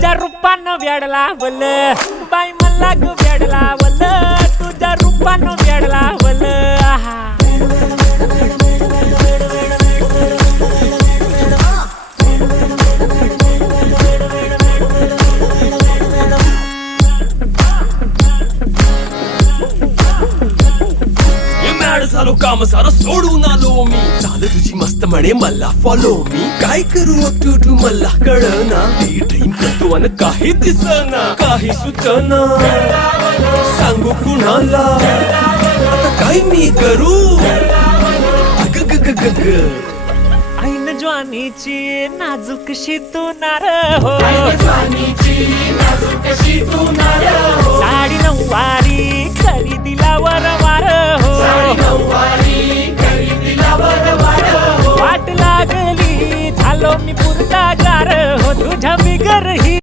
तुझ्या रूपानं वेड लावलं बाई मला ग वेड लावलं तुझ्या रूपानं वेड लावलं आहा झालो काम सारं सोडून आलो मी चाल तुझी मस्त म्हणे मला फॉलो मी काय करू टू मला कळना ड्रीम करतो आणि काही दिसना काही सुचना सांगू कुणाला आता काय मी करू ऐन ज्वानीची नाजूकशी तू नार हो साडी नऊवारी खरेदीला वरवार हो वाट लागली झालो मी पुरता गार हो तुझ्या बिगर ही